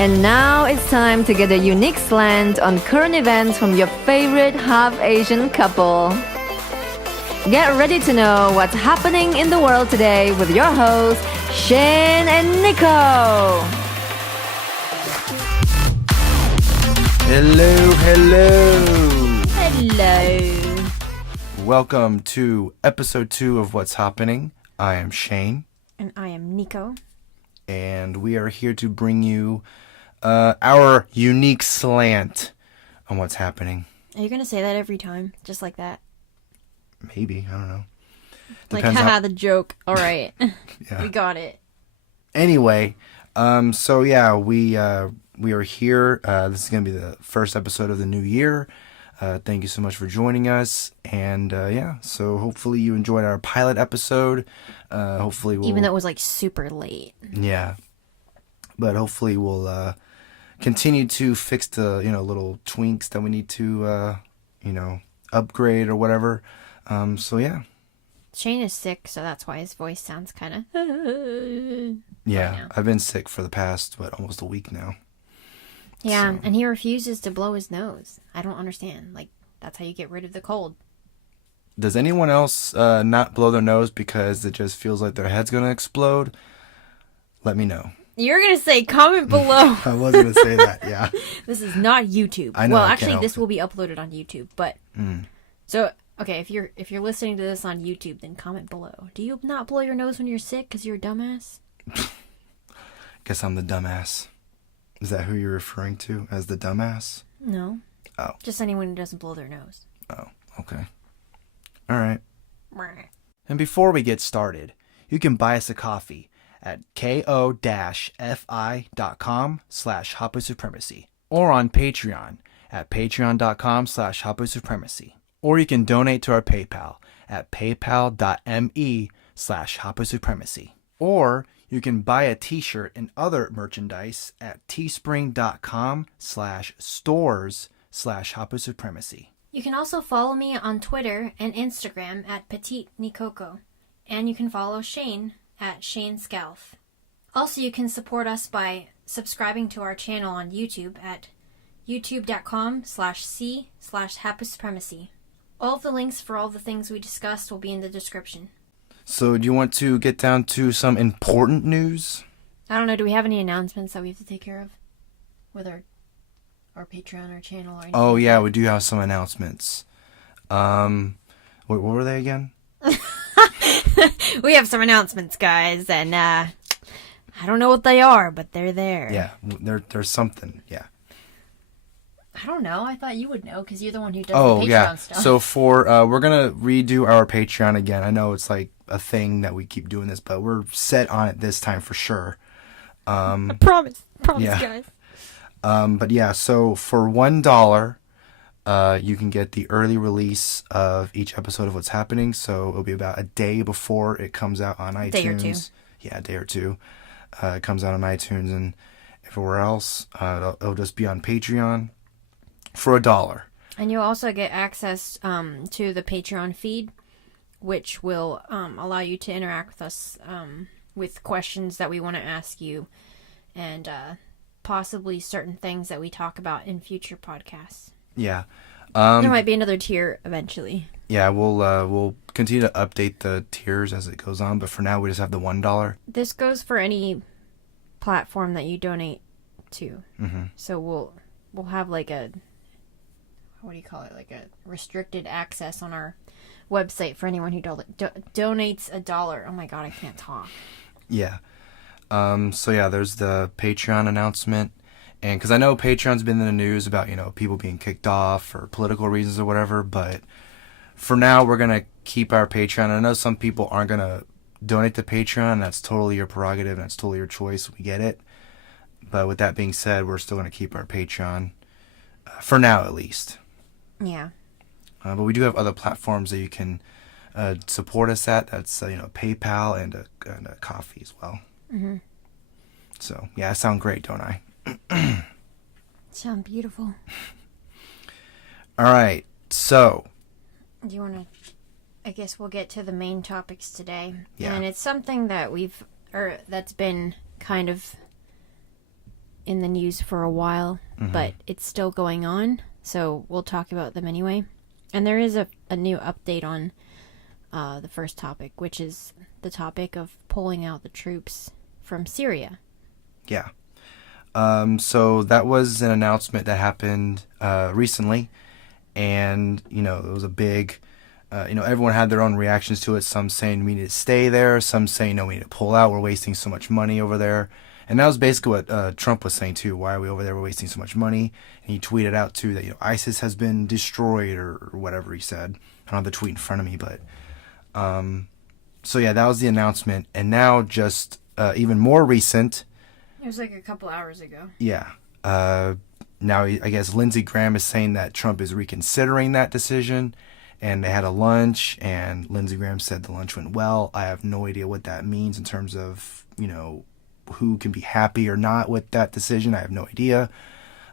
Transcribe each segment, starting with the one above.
And now it's time to get a unique slant on current events from your favorite half-Asian couple. Get ready to know what's happening in the world today with your hosts, Shane and Nico. Hello. Welcome to episode 2 of What's Happening. I am Shane. And I am Nico. And we are here to bring you our unique slant on what's happening. Are you going to say that every time? Just like that? Maybe. I don't know. Like, haha, the joke. All right. Yeah. We got it. Anyway, we are here. This is going to be the first episode of the new year. Thank you so much for joining us. And so hopefully you enjoyed our pilot episode. Hopefully even though it was like super late. Yeah. But hopefully we'll continue to fix the, little tweaks that we need to, upgrade or whatever. Shane is sick, so that's why his voice sounds kind of... Yeah, right now. I've been sick for the past, almost a week now. Yeah, So. And he refuses to blow his nose. I don't understand. Like, that's how you get rid of the cold. Does anyone else not blow their nose because it just feels like their head's going to explode? Let me know. You're going to say comment below. I was going to say that, yeah. This is not YouTube. I know, well, I actually, can't this help will be uploaded on YouTube, but... So, okay, if you're listening to this on YouTube, then comment below. Do you not blow your nose when you're sick because you're a dumbass? Guess I'm the dumbass. Is that who you're referring to as the dumbass? No. Oh. Just anyone who doesn't blow their nose. Oh, okay. All right. And before we get started, you can buy us a coffee at ko-fi.com/Hapu or on Patreon at patreon.com/Hapu. Or you can donate to our PayPal at paypal.me/Hapu. Or you can buy a t-shirt and other merchandise at teespring.com/stores/Hapu. You can also follow me on Twitter and Instagram at Petite Nikoko. And you can follow Shane at Shane Scalf. Also, you can support us by subscribing to our channel on YouTube at youtube.com/c/Hapu. All of the links for all the things we discussed will be in the description. So do you want to get down to some important news? I don't know, do we have any announcements that we have to take care of? With our Patreon or channel or anything? Oh, yeah, we do have some announcements. What were they again? We have some announcements, guys, and I don't know what they are, but they're there. Yeah, there's something, yeah. I don't know. I thought you would know because you're the one who does the Patreon stuff. So we're going to redo our Patreon again. I know it's like a thing that we keep doing this, but we're set on it this time for sure. I promise, yeah. guys. So for $1, you can get the early release of each episode of What's Happening. So it'll be about a day before it comes out on iTunes. Day or two. Yeah, a day or two. It comes out on iTunes and everywhere else. It'll just be on Patreon for $1. And you'll also get access to the Patreon feed, which will allow you to interact with us with questions that we want to ask you and possibly certain things that we talk about in future podcasts. Yeah. There might be another tier eventually. Yeah, we'll continue to update the tiers as it goes on, but for now we just have the $1. This goes for any platform that you donate to. Mm-hmm. So we'll have like a, what do you call it? Like a restricted access on our website for anyone who donates $1. Oh my god, I can't talk. Yeah. There's the Patreon announcement. And because I know Patreon's been in the news about, people being kicked off for political reasons or whatever, but for now we're going to keep our Patreon. I know some people aren't going to donate to Patreon. That's totally your prerogative and that's totally your choice. We get it. But with that being said, we're still going to keep our Patreon for now at least. Yeah. But we do have other platforms that you can support us at. That's, PayPal and a coffee as well. Mm-hmm. So, yeah, I sound great, don't I? Sound beautiful. All right, so. Do you want to, I guess we'll get to the main topics today. Yeah. And it's something that that's been kind of in the news for a while, but it's still going on, so we'll talk about them anyway. And there is a new update on the first topic, which is the topic of pulling out the troops from Syria. Yeah. So that was an announcement that happened recently, and it was a big, everyone had their own reactions to it. Some saying we need to stay there, some saying no, we need to pull out. We're wasting so much money over there, and that was basically what Trump was saying too. Why are we over there? We're wasting so much money. And he tweeted out too that ISIS has been destroyed or whatever he said. I don't have the tweet in front of me, but so yeah, that was the announcement, and now just even more recent. It was like a couple hours ago. Yeah. Now, I guess Lindsey Graham is saying that Trump is reconsidering that decision, and they had a lunch, and Lindsey Graham said the lunch went well. I have no idea what that means in terms of, who can be happy or not with that decision. I have no idea.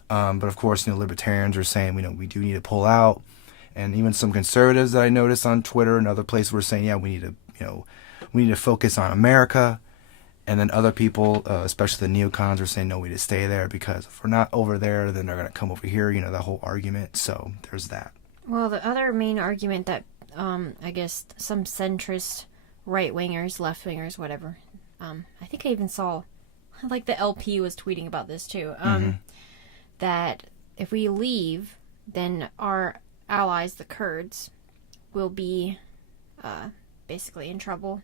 But of course, libertarians are saying, we do need to pull out. And even some conservatives that I noticed on Twitter and other places were saying, yeah, we need to focus on America. And then other people, especially the neocons, are saying, no, we need to stay there because if we're not over there, then they're going to come over here, the whole argument. So there's that. Well, the other main argument that I guess some centrist right-wingers, left-wingers, whatever, I think I even saw, like the LP was tweeting about this too, that if we leave, then our allies, the Kurds, will be basically in trouble.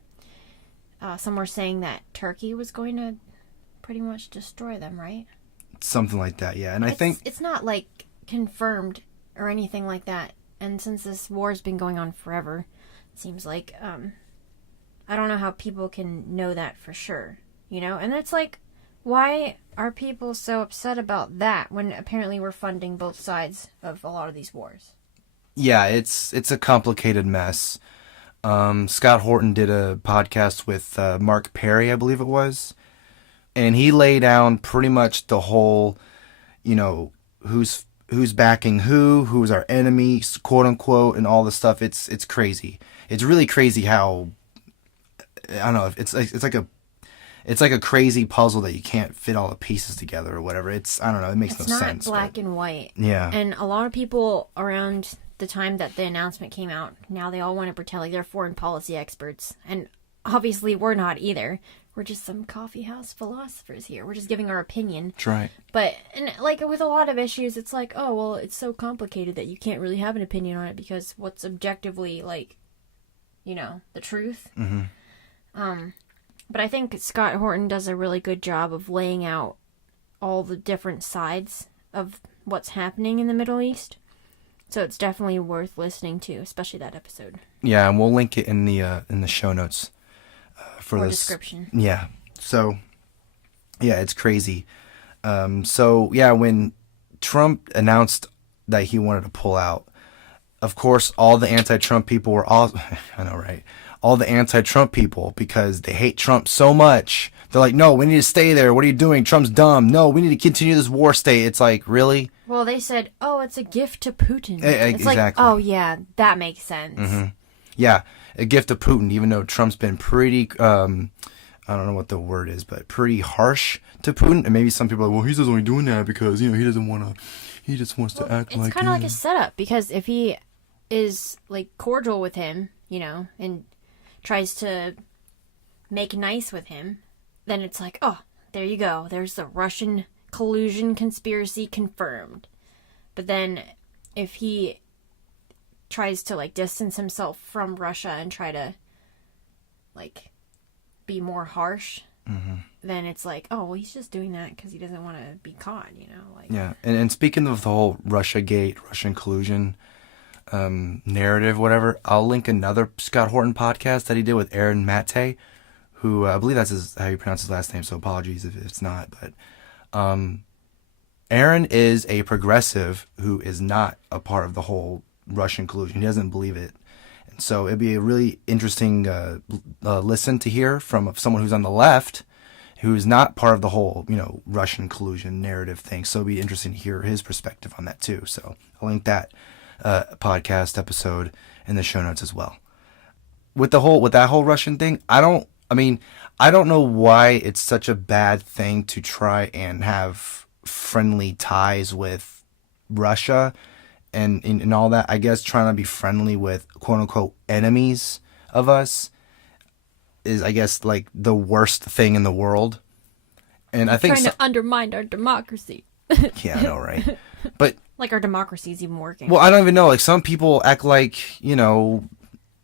Some were saying that Turkey was going to pretty much destroy them, right? Something like that, yeah. And I think it's not like confirmed or anything like that. And since this war has been going on forever, it seems like I don't know how people can know that for sure, And it's like, why are people so upset about that when apparently we're funding both sides of a lot of these wars? Yeah, it's a complicated mess. Scott Horton did a podcast with Mark Perry, I believe it was, and he laid down pretty much the whole, who's backing who's our enemy, quote unquote, and all this stuff. It's crazy. It's really crazy how, I don't know, it's like a crazy puzzle that you can't fit all the pieces together or whatever. I don't know, it makes no sense. It's not black and white. Yeah. And a lot of people around the time that the announcement came out, now they all want to pretend like they're foreign policy experts. And obviously we're not either. We're just some coffee house philosophers here. We're just giving our opinion. That's right. But, and like with a lot of issues, it's like, oh, well, it's so complicated that you can't really have an opinion on it because what's objectively, like, the truth. Mm-hmm. But I think Scott Horton does a really good job of laying out all the different sides of what's happening in the Middle East. So it's definitely worth listening to, especially that episode. Yeah, and we'll link it in the show notes for this description. Yeah. So, yeah, it's crazy. So yeah, when Trump announced that he wanted to pull out, of course, all the anti-Trump people were all, I know, right? All the anti-Trump people, because they hate Trump so much, they're like, no, we need to stay there. What are you doing? Trump's dumb. No, we need to continue this war state. It's like, really? Well, they said, oh, it's a gift to Putin. It's exactly. Like, oh, yeah, that makes sense. Mm-hmm. Yeah, a gift to Putin, even though Trump's been pretty, I don't know what the word is, but pretty harsh to Putin. And maybe some people are like, well, he's just only doing that because, he doesn't want to, he just wants to act like... It's kind of like a setup, because if he is, like, cordial with him, and tries to make nice with him, then it's like, oh, there you go. There's the Russian collusion conspiracy confirmed. But then if he tries to, like, distance himself from Russia and try to, like, be more harsh, then it's like, oh, well, he's just doing that because he doesn't want to be caught, Like, yeah, and speaking of the whole Russiagate, Russian collusion narrative, whatever, I'll link another Scott Horton podcast that he did with Aaron Maté, who I believe that's how you pronounce his last name, so apologies if it's not, but Aaron is a progressive who is not a part of the whole Russian collusion. He doesn't believe it. And so it'd be a really interesting listen to hear from someone who's on the left, who's not part of the whole, Russian collusion narrative thing. So it'd be interesting to hear his perspective on that too. So I'll link that podcast episode in the show notes as well. With that whole Russian thing, I mean, I don't know why it's such a bad thing to try and have friendly ties with Russia and all that. I guess trying to be friendly with quote unquote enemies of us is, I guess, like the worst thing in the world. And I think Trying to undermine our democracy. yeah, I know, right? But Like our democracy's even working. well, I don't even know. Like some people act like,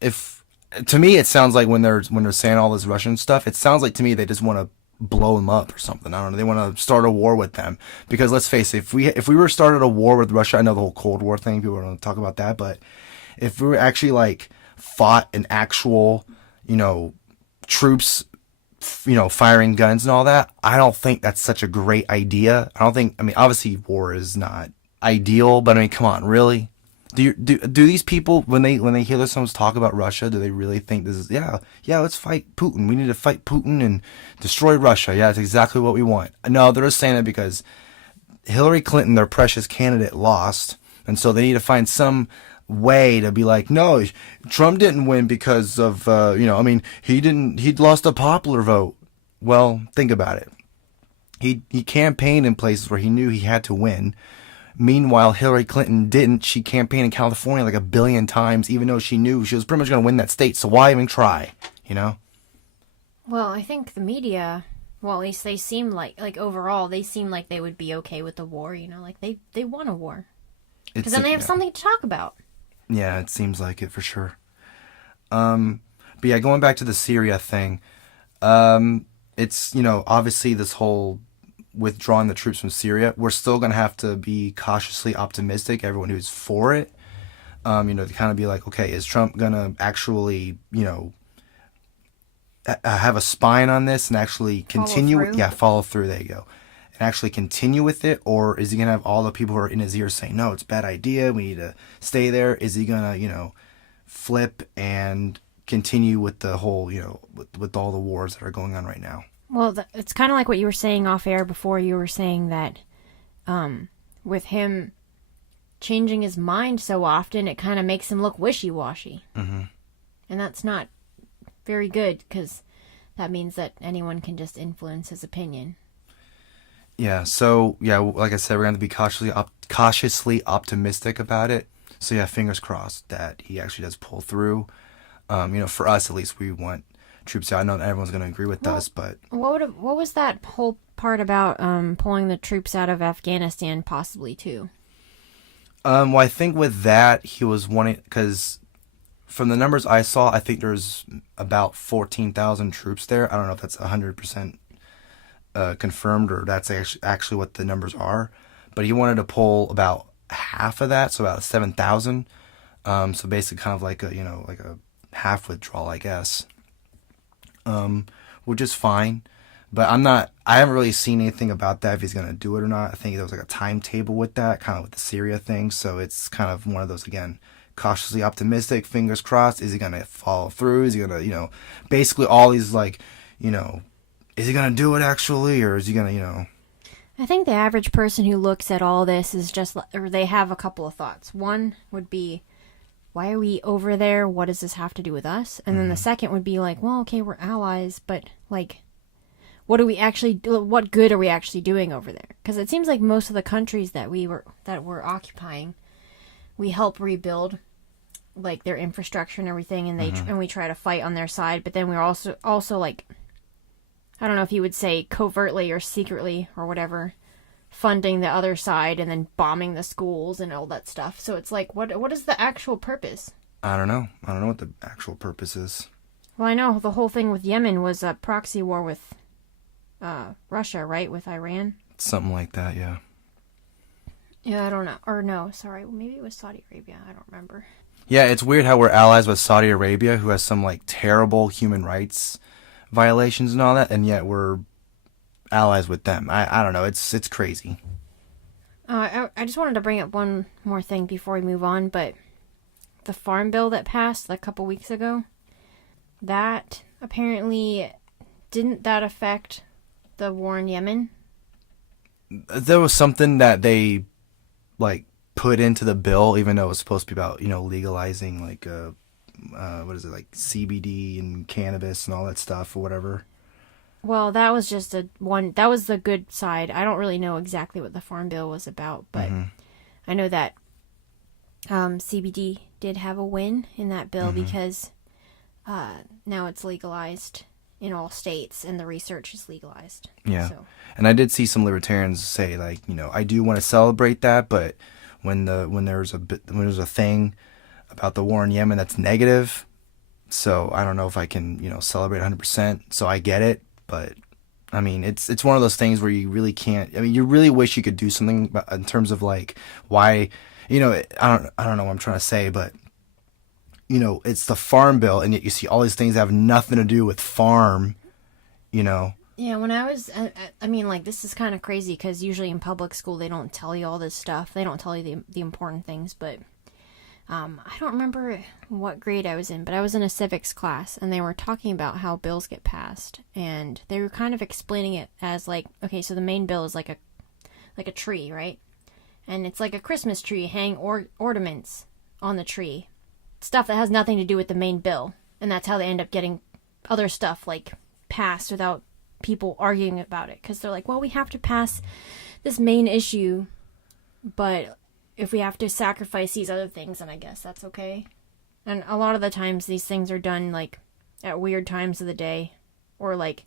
if to me it sounds like when they're saying all this Russian stuff, it sounds like to me they just want to blow them up or something. I don't know. They want to start a war with them because let's face it, if we were started a war with Russia, I know the whole Cold War thing. People don't talk about that, but if we were actually like fought an actual, troops, firing guns and all that, I don't think that's such a great idea. I mean, obviously war is not ideal, but I mean, come on, really? Do these people when they hear this someone talk about Russia, do they really think this is let's fight Putin. We need to fight Putin and destroy Russia. Yeah, that's exactly what we want. No, they're just saying it because Hillary Clinton, their precious candidate, lost, and so they need to find some way to be like, no, Trump didn't win because of he'd lost a popular vote. Well, think about it. He campaigned in places where he knew he had to win. Meanwhile, Hillary Clinton didn't. She campaigned in California like 1 billion times, even though she knew she was pretty much going to win that state. So why even try, Well, I think the media, well, at least they seem like overall, they seem like they would be okay with the war, like they want a war. Because then they have something to talk about. Yeah, it seems like it for sure. But yeah, going back to the Syria thing, it's, obviously this whole withdrawing the troops from Syria, we're still going to have to be cautiously optimistic, everyone who's for it, to kind of be like, okay, is Trump going to actually, have a spine on this and actually continue? Follow through, there you go. And actually continue with it, or is he going to have all the people who are in his ear saying, no, it's a bad idea, we need to stay there? Is he going to, flip and continue with the whole, with all the wars that are going on right now? Well, it's kind of like what you were saying off air before. You were saying that with him changing his mind so often, it kind of makes him look wishy-washy. Mm-hmm. And that's not very good because that means that anyone can just influence his opinion. Yeah, so, like I said, we're going to be cautiously optimistic about it. So, yeah, fingers crossed that he actually does pull through. For us, at least, we want troops out. I know not everyone's going to agree with us, but what was that whole part about pulling the troops out of Afghanistan possibly too? Well, I think with that he was wanting, because from the numbers I saw, I think there's about 14,000 troops there. I don't know if that's 100% confirmed or that's actually what the numbers are, but he wanted to pull about half of that, so about 7,000. So basically, kind of like a half withdrawal, I guess. Which is fine, but I haven't really seen anything about that if he's going to do it or not. I think there was like a timetable with that, kind of with the Syria thing, so it's kind of one of those, again, cautiously optimistic, fingers crossed. Is he going to follow through? Is he going to, basically all these is he going to do it actually, or is he going to, I think the average person who looks at all this is or they have a couple of thoughts. One would be, why are we over there? What does this have to do with us? And then the second would be like, well, okay, we're allies, but like, what good are we actually doing over there? Because it seems like most of the countries that we're occupying, we help rebuild like their infrastructure and everything, and and we try to fight on their side. But then we're also like, I don't know if you would say covertly or secretly or whatever, funding the other side and then bombing the schools and all that stuff. So it's like, what is the actual purpose? I don't know what the actual purpose is. Well, I know the whole thing with Yemen was a proxy war with Russia, right? With Iran? Something like that, yeah. Yeah, I don't know. Or no, sorry. Maybe it was Saudi Arabia. I don't remember. Yeah, it's weird how we're allies with Saudi Arabia, who has some like terrible human rights violations and all that, and yet we're allies with them. I don't know. It's crazy. I just wanted to bring up one more thing before we move on, but the farm bill that passed a couple weeks ago, that apparently didn't that affect the war in Yemen? There was something that they like put into the bill, even though it was supposed to be about legalizing like what is it, like CBD and cannabis and all that stuff or whatever. Well, that was just that was the good side. I don't really know exactly what the Farm Bill was about, but I know that CBD did have a win in that bill because now it's legalized in all states and the research is legalized. Yeah. So. And I did see some libertarians say, like, you know, I do want to celebrate that, but when there's a thing about the war in Yemen that's negative, so I don't know if I can, you know, celebrate 100%. So I get it, but I mean, it's one of those things where you really can't. I mean, you really wish you could do something in terms of like why, you know, I don't know what I'm trying to say, but you know, it's the Farm Bill, and yet you see all these things that have nothing to do with farm, you know. Yeah, when I was, I mean, like, this is kind of crazy because usually in public school they don't tell you all this stuff. They don't tell you the important things, but I don't remember what grade I was in, but I was in a civics class, and they were talking about how bills get passed, and they were kind of explaining it as like, okay, so the main bill is like a tree, right? And it's like a Christmas tree, hang ornaments on the tree, stuff that has nothing to do with the main bill, and that's how they end up getting other stuff like passed without people arguing about it, because they're like, well, we have to pass this main issue, but if we have to sacrifice these other things, then I guess that's okay. And a lot of the times these things are done like at weird times of the day, or like,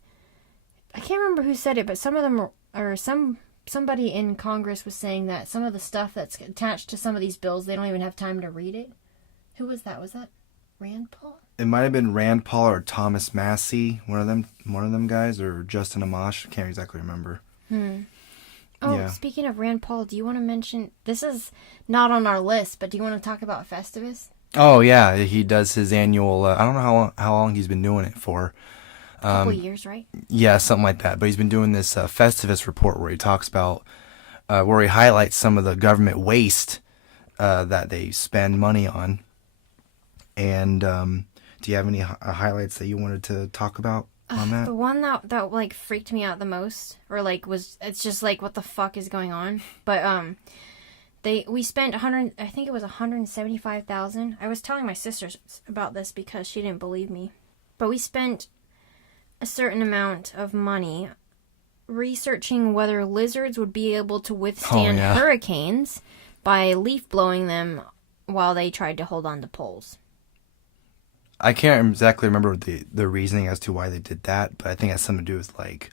I can't remember who said it, but some of them are somebody in Congress was saying that some of the stuff that's attached to some of these bills, they don't even have time to read it. Who was that? Was that Rand Paul? It might have been Rand Paul or Thomas Massey, one of them guys, or Justin Amash. Can't exactly remember. Oh, Yeah. Speaking of Rand Paul, do you want to mention, this is not on our list, but do you want to talk about Festivus? Oh yeah, he does his annual. I don't know how long he's been doing it for. A couple years, right? Yeah, something like that. But he's been doing this Festivus report where he talks about, where he highlights some of the government waste that they spend money on. And do you have any highlights that you wanted to talk about on that? The one that like freaked me out the most, or like it's just like, what the fuck is going on? But we spent I think it was $175,000. I was telling my sister about this because she didn't believe me. But we spent a certain amount of money researching whether lizards would be able to withstand hurricanes by leaf blowing them while they tried to hold on to poles. I can't exactly remember the reasoning as to why they did that, but I think it has something to do with like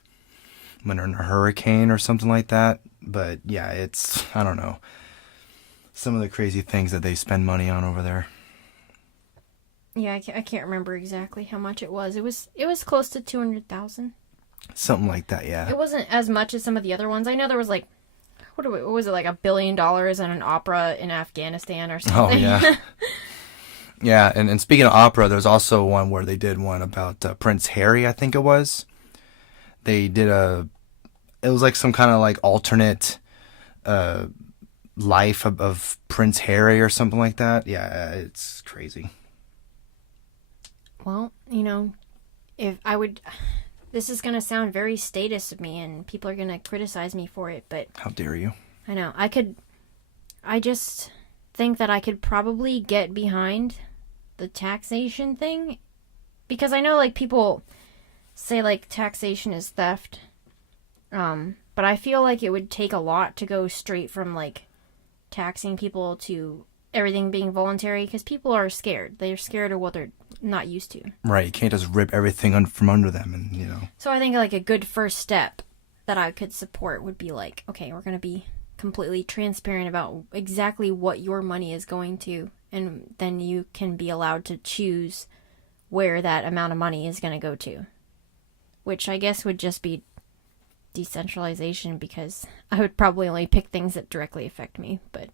when they're in a hurricane or something like that. But yeah, it's, I don't know, some of the crazy things that they spend money on over there. Yeah, I can't remember exactly how much it was. It was close to $200,000. Something like that, yeah. It wasn't as much as some of the other ones. I know there was like, what was it, like $1 billion in an opera in Afghanistan or something? Oh yeah. Yeah, and speaking of opera, there's also one where they did one about Prince Harry, I think it was. They did it was like some kind of like alternate life of Prince Harry or something like that. Yeah, it's crazy. Well, you know, this is going to sound very statist of me, and people are going to criticize me for it, but... How dare you? I know. I just think that I could probably get behind the taxation thing, because I know, like, people say, like, taxation is theft, but I feel like it would take a lot to go straight from, like, taxing people to everything being voluntary, because people are scared. They're scared of what they're not used to. Right, you can't just rip everything from under them, and, you know. So I think, like, a good first step that I could support would be, like, okay, we're going to be completely transparent about exactly what your money is going to, and then you can be allowed to choose where that amount of money is going to go to, which I guess would just be decentralization, because I would probably only pick things that directly affect me. But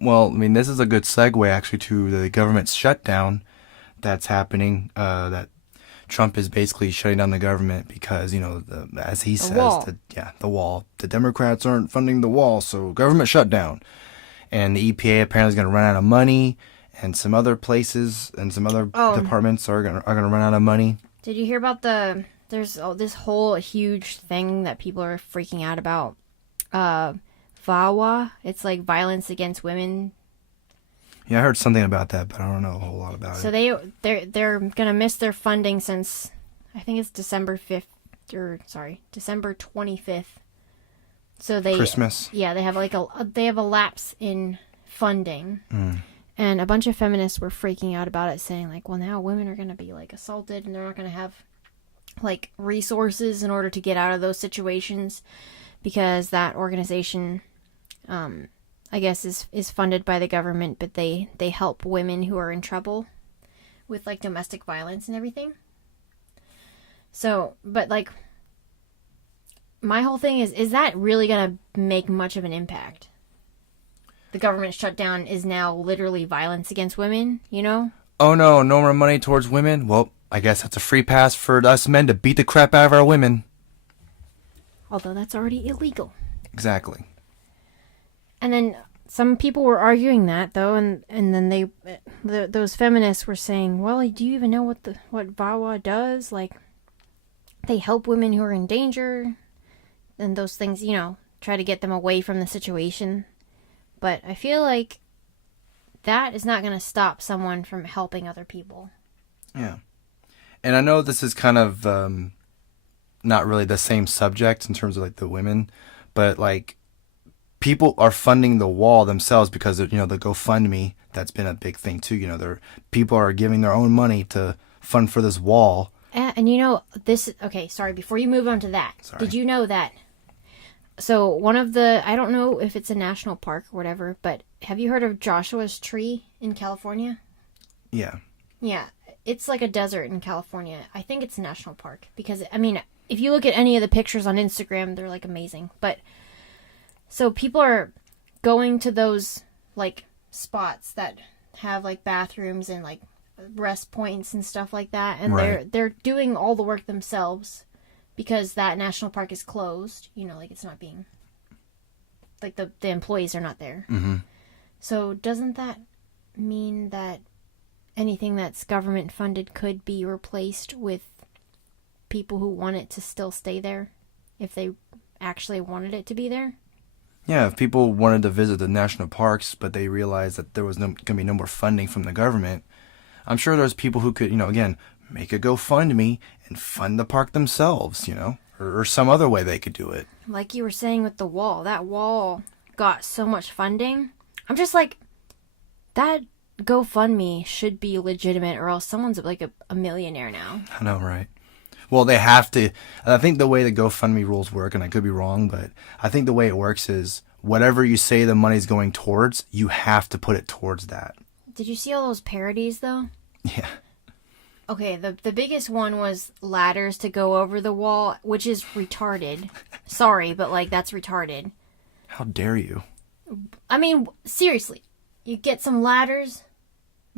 well, I mean, this is a good segue actually to the government shutdown that's happening, that Trump is basically shutting down the government because, you know, as he says, the wall. The Democrats aren't funding the wall, so government shutdown. And the EPA apparently is going to run out of money, and some other places and some other departments are going to run out of money. Did you hear about there's this whole huge thing that people are freaking out about? VAWA. It's like violence against women. Yeah, I heard something about that, but I don't know a whole lot about So it. they're gonna miss their funding since I think it's December 25th. So Christmas. yeah, they have they have a lapse in funding. And a bunch of feminists were freaking out about it, saying like, well, now women are going to be like assaulted and they're not going to have like resources in order to get out of those situations, because that organization I guess is funded by the government, but they help women who are in trouble with like domestic violence and everything. So, but like my whole thing is that really going to make much of an impact? The government shutdown is now literally violence against women, you know? Oh no, no more money towards women? Well, I guess that's a free pass for us men to beat the crap out of our women. Although that's already illegal. Exactly. And then some people were arguing that, though, and then those feminists were saying, well, do you even know what VAWA does? Like, they help women who are in danger, and those things, you know, try to get them away from the situation. But I feel like that is not going to stop someone from helping other people. Yeah. And I know this is kind of not really the same subject in terms of like the women, but like people are funding the wall themselves because of, you know, the GoFundMe. That's been a big thing too. You know, people are giving their own money to fund for this wall. And you know, okay, sorry, before you move on to that, Sorry. Did you know that? So one of the, I don't know if it's a national park or whatever, but have you heard of Joshua's Tree in California? Yeah. Yeah, it's like a desert in California. I think it's a national park because, I mean, if you look at any of the pictures on Instagram, they're like amazing. But so people are going to those like spots that have like bathrooms and like rest points and stuff like that, and Right. they're doing all the work themselves because that national park is closed. You know, like it's not being like the employees are not there. Mm-hmm. So doesn't that mean that anything that's government funded could be replaced with people who want it to still stay there if they actually wanted it to be there? Yeah, if people wanted to visit the national parks, but they realized that there was going to be no more funding from the government, I'm sure there's people who could, you know, again, make a GoFundMe and fund the park themselves, you know, or some other way they could do it. Like you were saying with the wall, that wall got so much funding. I'm just like, that GoFundMe should be legitimate, or else someone's like a millionaire now. I know, right? Well, they have to. I think the way the GoFundMe rules work, and I could be wrong, but I think the way it works is whatever you say the money's going towards, you have to put it towards that. Did you see all those parodies, though? Yeah. Okay, the biggest one was ladders to go over the wall, which is retarded. Sorry, but like that's retarded. How dare you? I mean, seriously. You get some ladders,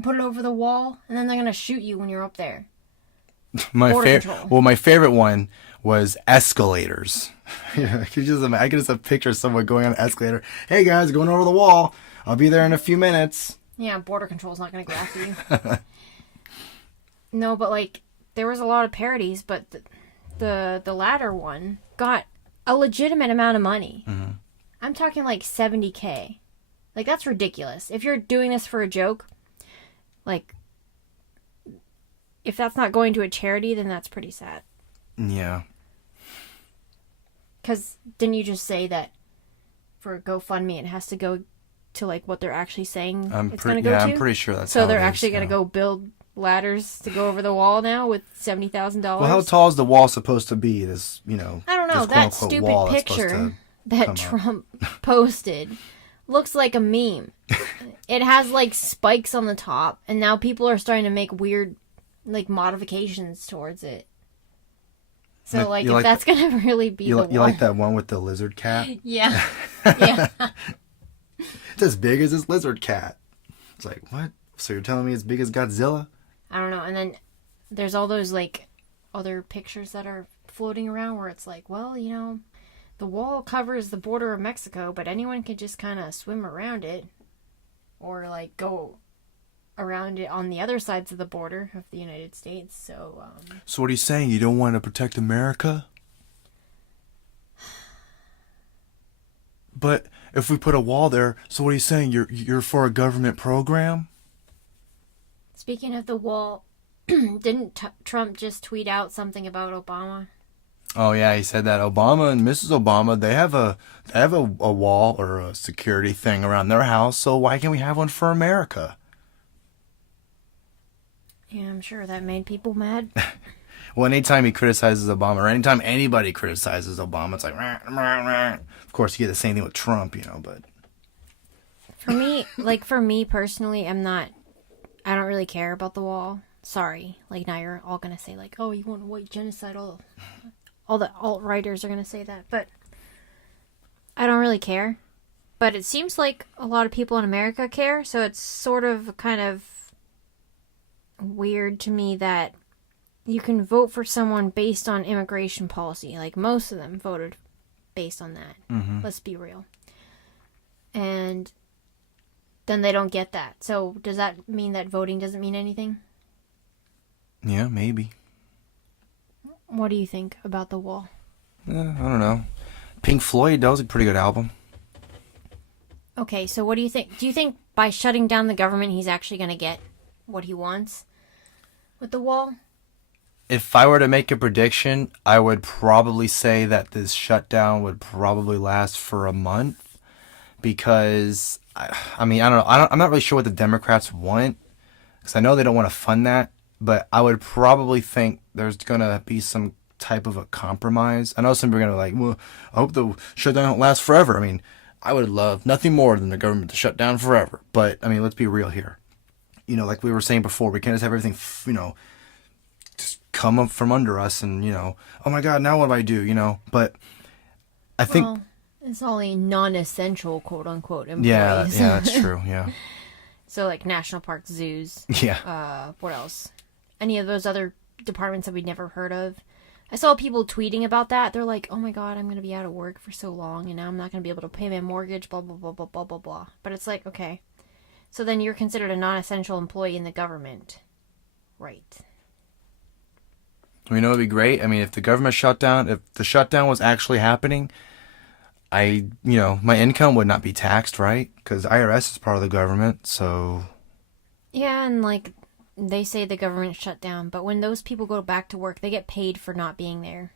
put it over the wall, and then they're gonna shoot you when you're up there. My control. my favorite one was escalators. I could just picture someone going on an escalator. Hey guys, going over the wall. I'll be there in a few minutes. Yeah, border control's not gonna go after you. No, but like there was a lot of parodies, but the ladder one got a legitimate amount of money. Mm-hmm. I'm talking like $70K. Like that's ridiculous. If you're doing this for a joke, like if that's not going to a charity, then that's pretty sad. Yeah. Because didn't you just say that for GoFundMe it has to go to like what they're actually saying it's going to go to? I'm pretty sure that's so how they're it is, actually going to go build ladders to go over the wall now with $70,000. Well, how tall is the wall supposed to be? This, you know, I don't know. this That quote-unquote stupid wall that's supposed picture to that come up. Trump posted looks like a meme. It has like spikes on the top, and now people are starting to make weird like modifications towards it. So like, if that's gonna really be the wall. You like that one with the lizard cat? Yeah. Yeah. It's as big as this lizard cat. It's like, what? So you're telling me it's big as Godzilla? I don't know. And then there's all those like other pictures that are floating around where it's like, well, you know, the wall covers the border of Mexico, but anyone can just kind of swim around it or like go around it on the other sides of the border of the United States. So So what are you saying? You don't want to protect America? But if we put a wall there, so what are you saying? You're for a government program? Speaking of the wall, didn't Trump just tweet out something about Obama? Oh yeah, he said that Obama and Mrs. Obama, they have a wall or a security thing around their house, so why can't we have one for America? Yeah, I'm sure that made people mad. Well, anytime he criticizes Obama, or anytime anybody criticizes Obama, it's like, rah, rah, rah. Of course, you get the same thing with Trump, but. For me personally, I don't really care about the wall. Sorry. Like, now you're all going to say, like, oh, you want white genocide. All the alt-writers are going to say that. But I don't really care. But it seems like a lot of people in America care. So it's sort of kind of weird to me that you can vote for someone based on immigration policy. Like, most of them voted based on that. Mm-hmm. Let's be real. And then they don't get that. So does that mean that voting doesn't mean anything? Yeah, maybe. What do you think about the wall? I don't know. Pink Floyd, that was a pretty good album. Okay, so what do you think? Do you think by shutting down the government, he's actually going to get what he wants with the wall? If I were to make a prediction, I would probably say that this shutdown would probably last for a month, because I don't know. I'm not really sure what the Democrats want, because I know they don't want to fund that, but I would probably think there's going to be some type of a compromise. I know some people are going to be like, well, I hope the shutdown won't last forever. I mean, I would love nothing more than the government to shut down forever. But, I mean, let's be real here. Like we were saying before, we can't just have everything, just come up from under us and, oh my God, now what do I do, But I think... Well, it's only non-essential, quote-unquote, employees. Yeah, that's true, yeah. So, like, national parks, zoos. Yeah. What else? Any of those other departments that we'd never heard of. I saw people tweeting about that. They're like, oh my God, I'm going to be out of work for so long, and now I'm not going to be able to pay my mortgage, blah, blah, blah, blah, blah, blah, blah. But it's like, okay. So then you're considered a non-essential employee in the government. Right. It'd be great. I mean, if the government shut down, if the shutdown was actually happening, my income would not be taxed, right? Because IRS is part of the government, so... Yeah, and like, they say the government shut down, but when those people go back to work, they get paid for not being there.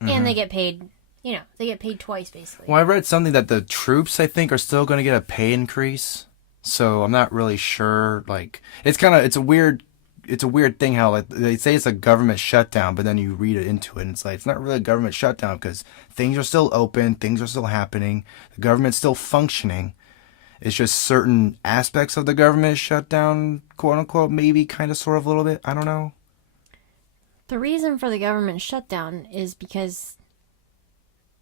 Mm-hmm. And they get paid, they get paid twice, basically. Well, I read something that the troops, I think, are still going to get a pay increase. So I'm not really sure. Like, it's a weird thing how, like, they say it's a government shutdown, but then you read it into it, and it's like, it's not really a government shutdown because things are still open, things are still happening, the government's still functioning. It's just certain aspects of the government shut down, quote unquote, maybe kind of sort of a little bit. I don't know. The reason for the government shutdown is because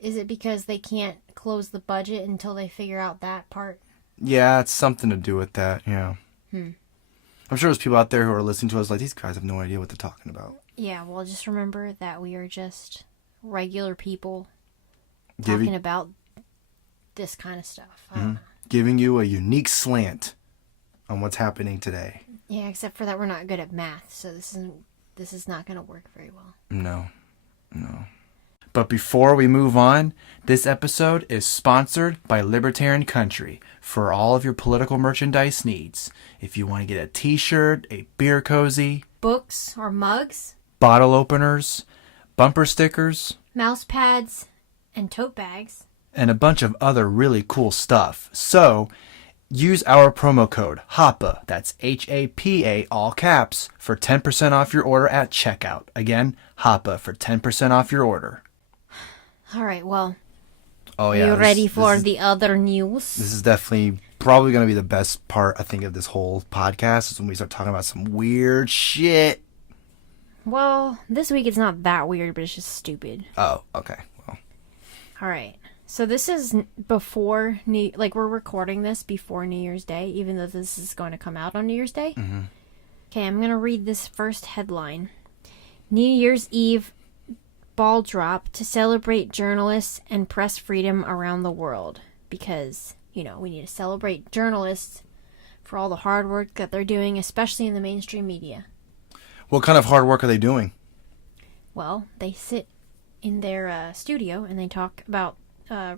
they can't close the budget until they figure out that part? Yeah, it's something to do with that, yeah. I'm sure there's people out there who are listening to us like, these guys have no idea what they're talking about. Yeah, well, just remember that we are just regular people talking about this kind of stuff. Giving you a unique slant on what's happening today. Yeah, except for that we're not good at math, so this is not going to work very well. No. But before we move on, this episode is sponsored by Libertarian Country for all of your political merchandise needs. If you want to get a t-shirt, a beer cozy, books or mugs, bottle openers, bumper stickers, mouse pads, and tote bags, and a bunch of other really cool stuff. So, use our promo code HAPA, that's HAPA, all caps, for 10% off your order at checkout. Again, HAPA for 10% off your order. All right, well, are you ready for the other news? This is definitely probably going to be the best part, I think, of this whole podcast, is when we start talking about some weird shit. Well, this week it's not that weird, but it's just stupid. Oh, okay. Well. All right. So this is before, we're recording this before New Year's Day, even though this is going to come out on New Year's Day. Mm-hmm. Okay, I'm going to read this first headline. New Year's Eve ball drop to celebrate journalists and press freedom around the world. Because, we need to celebrate journalists for all the hard work that they're doing, especially in the mainstream media. What kind of hard work are they doing? Well, they sit in their studio and they talk about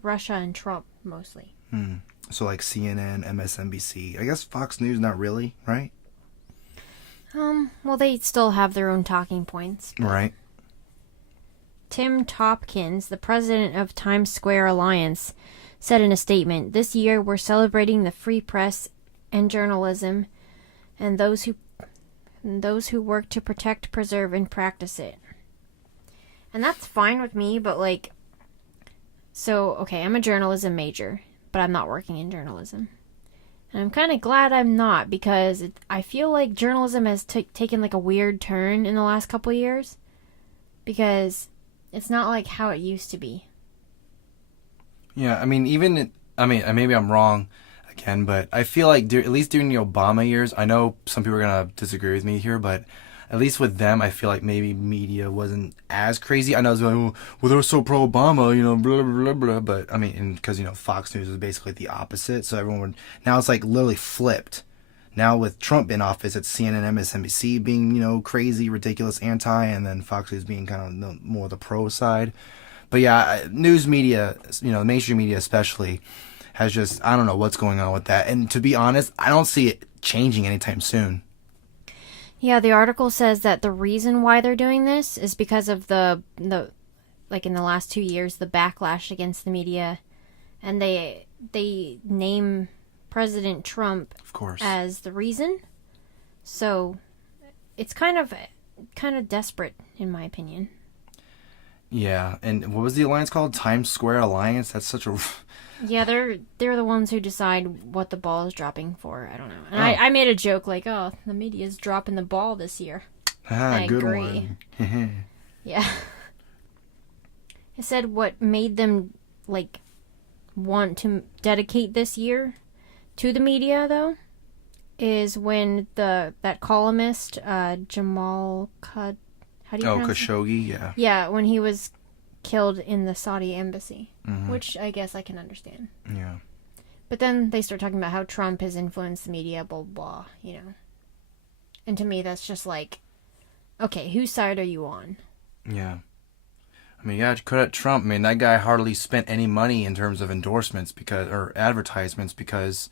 Russia and Trump, mostly. So like CNN, MSNBC. I guess Fox News, not really, right? Well, they still have their own talking points. Right. Tim Topkins, the president of Times Square Alliance, said in a statement, "This year we're celebrating the free press and journalism and those who work to protect, preserve, and practice it." And that's fine with me, but like, so, okay, I'm a journalism major, but I'm not working in journalism. And I'm kind of glad I'm not, because I feel like journalism has taken like a weird turn in the last couple of years, because it's not like how it used to be. Yeah, I mean, maybe I'm wrong again, but I feel like at least during the Obama years, I know some people are going to disagree with me here, but at least with them, I feel like maybe media wasn't as crazy. I know it's like, well, they're so pro-Obama, blah, blah, blah, blah. But, I mean, because, Fox News is basically the opposite. So now it's like literally flipped. Now with Trump in office, it's CNN, MSNBC being, crazy, ridiculous, anti, and then Fox News being kind of more the pro side. But yeah, news media, mainstream media especially, has just, I don't know what's going on with that. And to be honest, I don't see it changing anytime soon. Yeah, the article says that the reason why they're doing this is because of the like in the last 2 years, the backlash against the media, and they name President Trump, of course, as the reason. So it's kind of desperate, in my opinion. Yeah, and what was the alliance called? Times Square Alliance? That's such a... Yeah, they're the ones who decide what the ball is dropping for. I don't know. And I made a joke like, oh, the media's dropping the ball this year. I good agree. One. Yeah. I said what made them, like, want to dedicate this year to the media, though, is when that columnist, Jamal how do you pronounce it? Khashoggi, yeah. Yeah, when he was killed in the Saudi embassy, Mm-hmm. which I guess I can understand. Yeah. But then they start talking about how Trump has influenced the media, blah, blah, And to me, that's just like, okay, whose side are you on? Yeah. I mean, yeah, credit Trump. I mean, that guy hardly spent any money in terms of endorsements or advertisements, because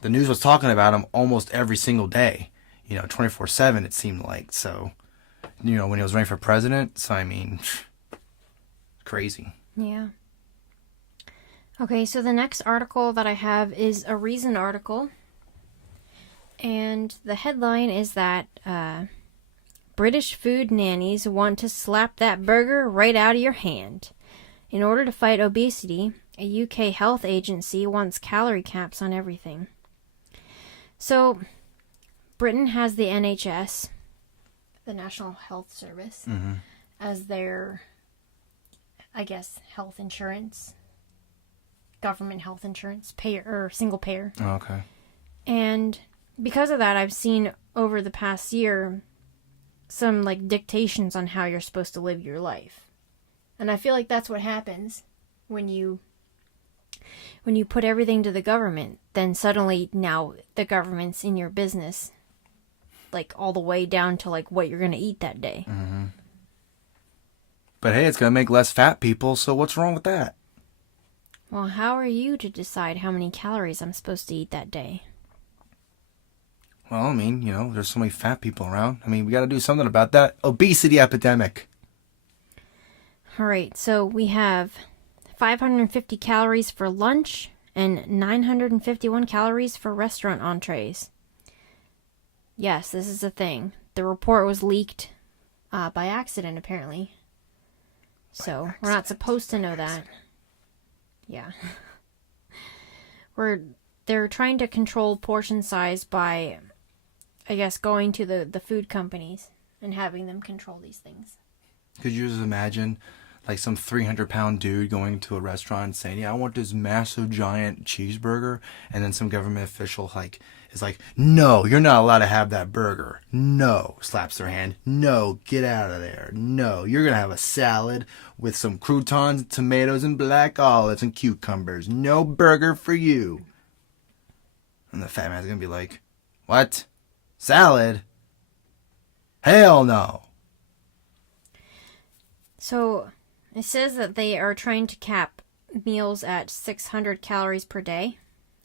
the news was talking about him almost every single day, 24/7 it seemed like. So, when he was running for president, so I mean, crazy. Yeah. Okay, so the next article that I have is a Reason article. And the headline is that British food nannies want to slap that burger right out of your hand. In order to fight obesity, a UK health agency wants calorie caps on everything. So, Britain has the NHS, the National Health Service, as their, I guess, health insurance, government health insurance, single payer. Oh, okay. And because of that, I've seen over the past year some like dictations on how you're supposed to live your life. And I feel like that's what happens when you put everything to the government. Then suddenly now the government's in your business, like all the way down to like what you're going to eat that day. Mm-hmm. But hey, it's going to make less fat people, so what's wrong with that? Well, how are you to decide how many calories I'm supposed to eat that day? Well, I mean, there's so many fat people around. I mean, we got to do something about that obesity epidemic. All right, so we have 550 calories for lunch and 951 calories for restaurant entrees. Yes, this is a thing. The report was leaked by accident, apparently. So we're not supposed to know that. Yeah. They're trying to control portion size by, I guess, going to the food companies and having them control these things. Could you just imagine, like, some 300-pound dude going to a restaurant and saying, yeah, I want this massive, giant cheeseburger, and then some government official, is like, no, you're not allowed to have that burger. No, slaps their hand. No, get out of there. No, you're going to have a salad with some croutons, tomatoes, and black olives and cucumbers. No burger for you. And the fat man's going to be like, what? Salad? Hell no. So, it says that they are trying to cap meals at 600 calories per day,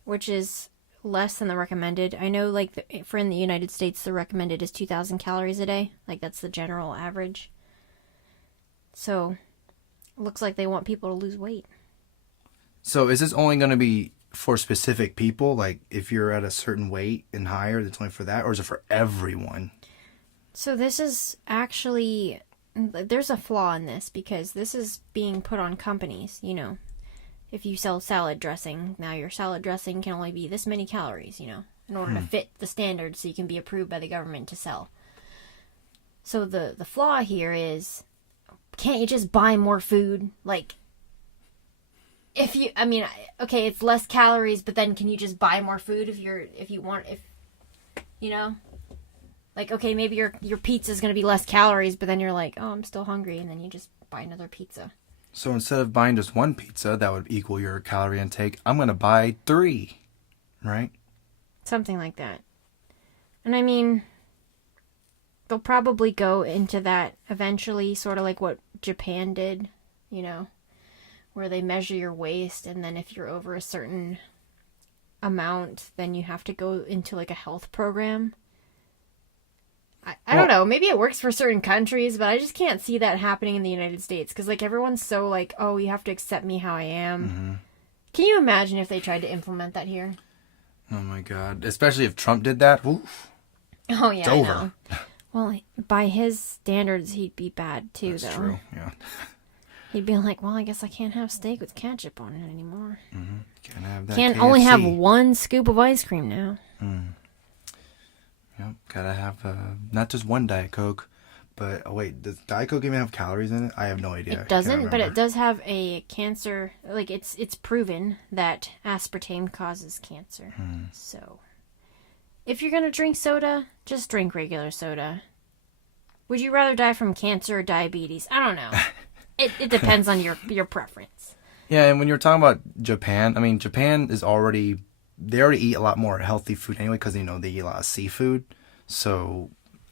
which is less than the recommended. I know, like, for in the United States, the recommended is 2,000 calories a day. Like, that's the general average. So, it looks like they want people to lose weight. So is this only going to be for specific people? Like, if you're at a certain weight and higher, it's only for that? Or is it for everyone? So this is actually... There's a flaw in this, because this is being put on companies, you know. If you sell salad dressing, now your salad dressing can only be this many calories, you know, in order to fit the standards so you can be approved by the government to sell. So the flaw here is, can't you just buy more food? Like, if you, I mean, okay, it's less calories, but then can you just buy more food if you want, you know? Like, okay, maybe your pizza's going to be less calories, but then you're like, oh, I'm still hungry, and then you just buy another pizza. So instead of buying just one pizza that would equal your calorie intake, I'm going to buy 3, right? Something like that. And I mean, they'll probably go into that eventually, sort of like what Japan did, you know, where they measure your waist, and then if you're over a certain amount, then you have to go into like a health program. I don't know, maybe it works for certain countries, but I just can't see that happening in the United States, because like everyone's so like, oh, you have to accept me how I am. Mm-hmm. Can you imagine if they tried to implement that here? Oh my god, especially if Trump did that. Oof. Oh yeah, it's over. I know. Well, by his standards, he'd be bad too. That's though. True, yeah. He'd be like, well, I guess I can't have steak with ketchup on it anymore. Mm-hmm. Can't have that. Can't KFC. only have one scoop of ice cream now. Yep, gotta have not just one Diet Coke, but oh wait, does Diet Coke even have calories in it? I have no idea. It doesn't, but it does have a cancer. Like it's proven that aspartame causes cancer. So, if you're gonna drink soda, just drink regular soda. Would you rather die from cancer or diabetes? I don't know. It depends on your preference. Yeah, and when you're talking about Japan, I mean, Japan is already... They already eat a lot more healthy food anyway, because, you know, they eat a lot of seafood. So,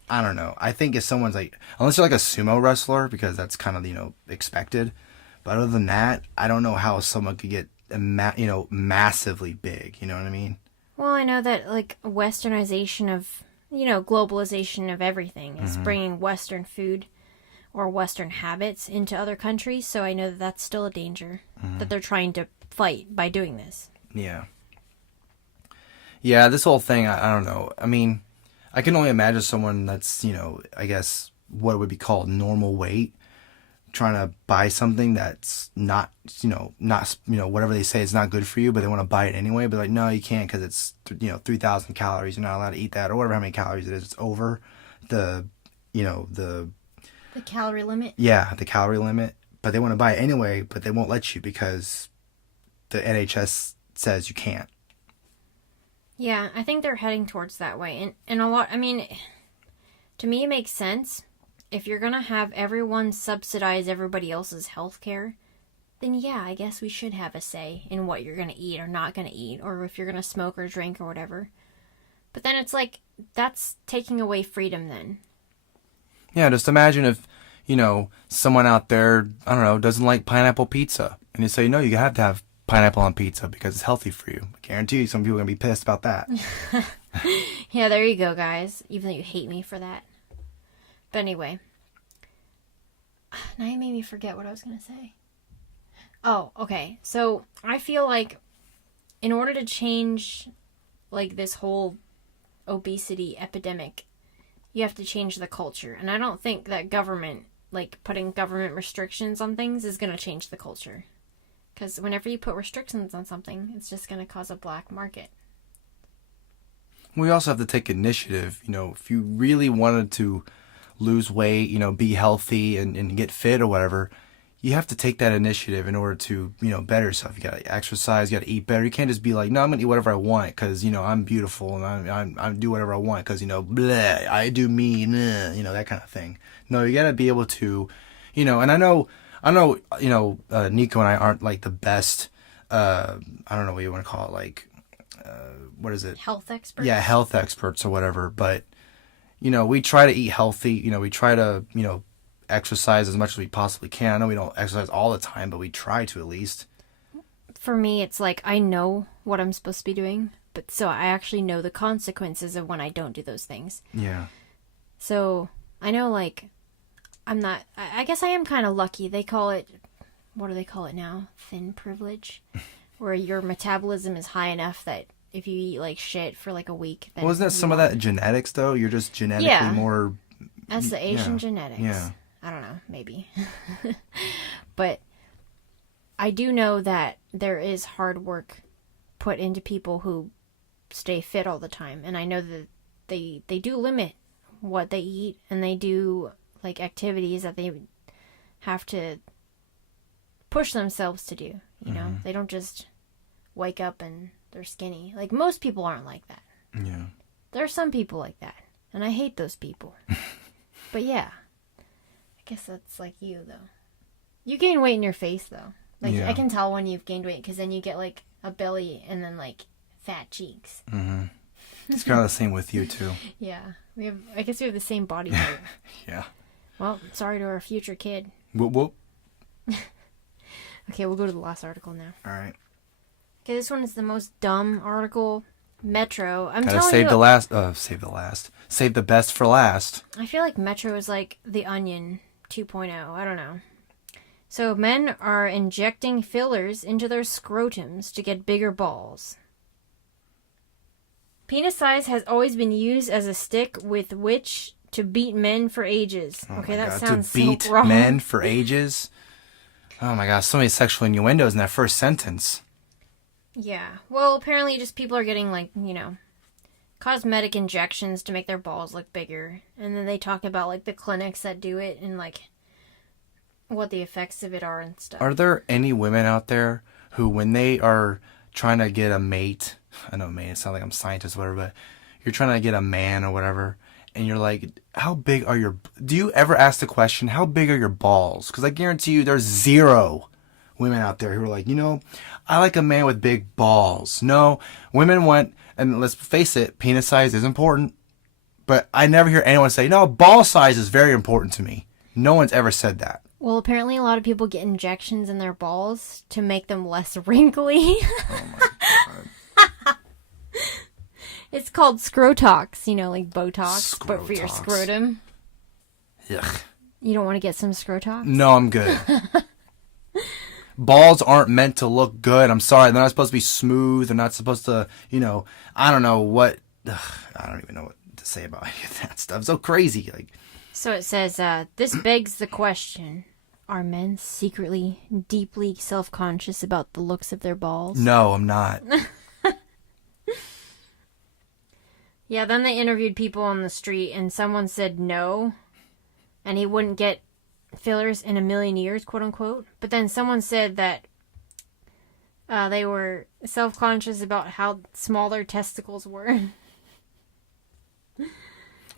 I don't know. I think if someone's like... Unless you're like a sumo wrestler, because that's kind of, you know, expected. But other than that, I don't know how someone could get, massively big. You know what I mean? Well, I know that, like, westernization of... You know, globalization of everything is bringing Western food or Western habits into other countries. So I know that that's still a danger that they're trying to fight by doing this. Yeah. Yeah, this whole thing, I don't know. I mean, I can only imagine someone that's, you know, I guess what would be called normal weight, trying to buy something that's not, whatever they say is not good for you, but they want to buy it anyway. But like, no, you can't, because it's, 3,000 calories. You're not allowed to eat that, or whatever how many calories it is. It's over the calorie limit. Yeah, the calorie limit. But they want to buy it anyway, but they won't let you because the NHS says you can't. Yeah, I think they're heading towards that way. And a lot, I mean, to me it makes sense. If you're going to have everyone subsidize everybody else's health care, then yeah, I guess we should have a say in what you're going to eat or not going to eat, or if you're going to smoke or drink or whatever. But then it's like, that's taking away freedom then. Yeah, just imagine if, someone out there, I don't know, doesn't like pineapple pizza. And you say, no, you have to have pineapple on pizza because it's healthy for you. I guarantee you some people are going to be pissed about that. Yeah, there you go, guys. Even though you hate me for that. But anyway. Now you made me forget what I was going to say. Oh, okay. So, I feel like in order to change, like, this whole obesity epidemic, you have to change the culture. And I don't think that government, like, putting government restrictions on things is going to change the culture. Because whenever you put restrictions on something, it's just going to cause a black market. We also have to take initiative. If you really wanted to lose weight, be healthy and get fit or whatever, you have to take that initiative in order to, better yourself. You got to exercise, you got to eat better. You can't just be like, no, I'm going to eat whatever I want because, I'm beautiful and I do whatever I want because, bleh, I do me, that kind of thing. No, you got to be able to, and I know, Nico and I aren't like the best, I don't know what you want to call it, like, what is it? Health experts? Yeah, health experts or whatever. But, we try to eat healthy. We try to, exercise as much as we possibly can. I know we don't exercise all the time, but we try to at least. for me, it's like I know what I'm supposed to be doing, but so I actually know the consequences of when I don't do those things. Yeah. So I know, like, I'm not. I guess I am kind of lucky. They call it, what do they call it now? Thin privilege, where your metabolism is high enough that if you eat like shit for like a week, then Wasn't that some of that genetics though? You're just genetically more. That's the Asian genetics. Yeah. I don't know, maybe. But I do know that there is hard work put into people who stay fit all the time. And I know that they do limit what they eat, and they do like activities that they have to push themselves to do. You know, they don't just wake up and they're skinny. Like, most people aren't like that. Yeah. There are some people like that, and I hate those people. But yeah, I guess that's like you, though. You gain weight in your face, though. Like, Yeah. I can tell when you've gained weight, because then you get like a belly and then like fat cheeks. Mm-hmm. It's kind of the same with you too. Yeah, I guess we have the same body type. Yeah. Well, sorry to our future kid. Whoop whoop. Okay, we'll go to the last article now. All right. Okay, this one is the most dumb article. Metro. I'm Gotta telling save you. the last. Save the best for last. I feel like Metro is like the Onion 2.0. I don't know. So men are injecting fillers into their scrotums to get bigger balls. Penis size has always been used as a stick with which to beat men for ages. Oh Okay, my that God. sounds To beat so wrong. men for ages. Oh my gosh, so many sexual innuendos in that first sentence. Yeah. Well, apparently just people are getting, like, you know, cosmetic injections to make their balls look bigger. And then they talk about, like, the clinics that do it and, like, what the effects of it are and stuff. Are there any women out there who, when they are trying to get a mate, I know mate, it sounds like I'm a scientist or whatever, but you're trying to get a man or whatever, and you're like, how big are your... Do you ever ask the question, how big are your balls? Because I guarantee you there's zero women out there who are like, you know, I like a man with big balls. No, women want, and let's face it, penis size is important, but I never hear anyone say, no, ball size is very important to me. No one's ever said that. Well, apparently a lot of people get injections in their balls to make them less wrinkly. Oh my God. It's called Scrotox, you know, like Botox, but for your Scrotox. scrotum. Ugh. You don't want to get some Scrotox? No, I'm good. Balls aren't meant to look good. I'm sorry. They're not supposed to be smooth. They're not supposed to, you know, I don't know what. I don't even know what to say about any of that stuff. So crazy. Like, So it says, this begs the question, are men secretly, deeply self-conscious about the looks of their balls? no, I'm not. Yeah, then they interviewed people on the street, and someone said no, and he wouldn't get fillers in a million years, quote unquote. But then someone said that they were self-conscious about how small their testicles were.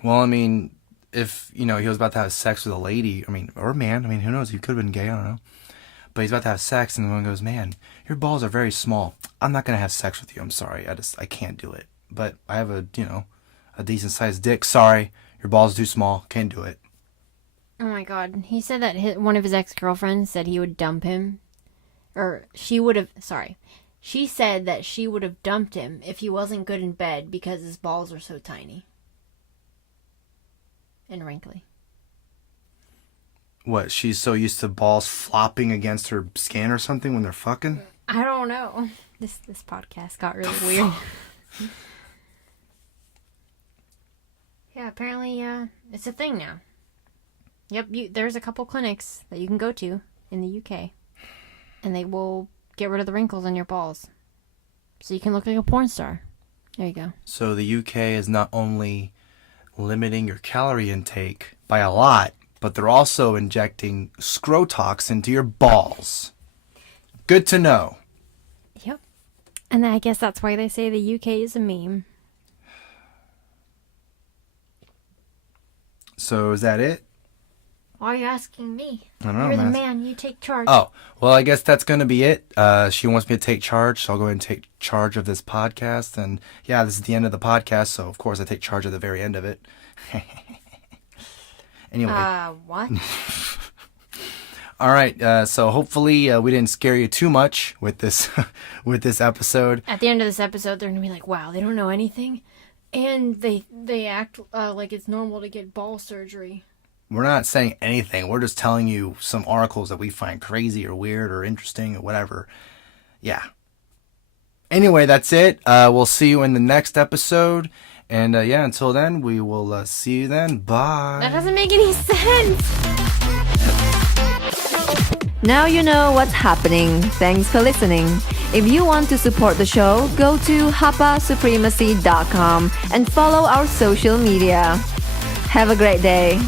Well, I mean, if, you know, he was about to have sex with a lady, I mean, or a man, I mean, who knows? He could have been gay, I don't know. But he's about to have sex, and the woman goes, man, your balls are very small. I'm not going to have sex with you. I'm sorry. I can't do it. But I have a, you know, a decent sized dick. Sorry. Your balls are too small. Can't do it. Oh my God. He said that one of his ex-girlfriends said he would dump him. Or she would have, sorry. She said that she would have dumped him if he wasn't good in bed because his balls are so tiny. And wrinkly. What? She's so used to balls flopping against her skin or something when they're fucking? I don't know. This podcast got really weird. Yeah, apparently it's a thing now. Yep, there's a couple clinics that you can go to in the UK. And they will get rid of the wrinkles on your balls. So you can look like a porn star. There you go. So the UK is not only limiting your calorie intake by a lot, but they're also injecting Scrotox into your balls. Good to know. Yep. And I guess that's why they say the UK is a meme. So is that it? Why are you asking me? I don't know, You're the man. man. You take charge. Oh, well, I guess that's going to be it. She wants me to take charge, so I'll go ahead and take charge of this podcast. And yeah, this is the end of the podcast, so of course I take charge at the very end of it. Anyway. What? All right. So hopefully we didn't scare you too much with this with this episode. At the end of this episode, they're gonna be like, "Wow, they don't know anything," and they act like it's normal to get ball surgery. We're not saying anything. We're just telling you some articles that we find crazy or weird or interesting or whatever. Yeah. Anyway, that's it. We'll see you in the next episode. And yeah, until then, we will see you then. Bye. That doesn't make any sense. Now you know what's happening. Thanks for listening. If you want to support the show, go to hapasupremacy.com and follow our social media. Have a great day.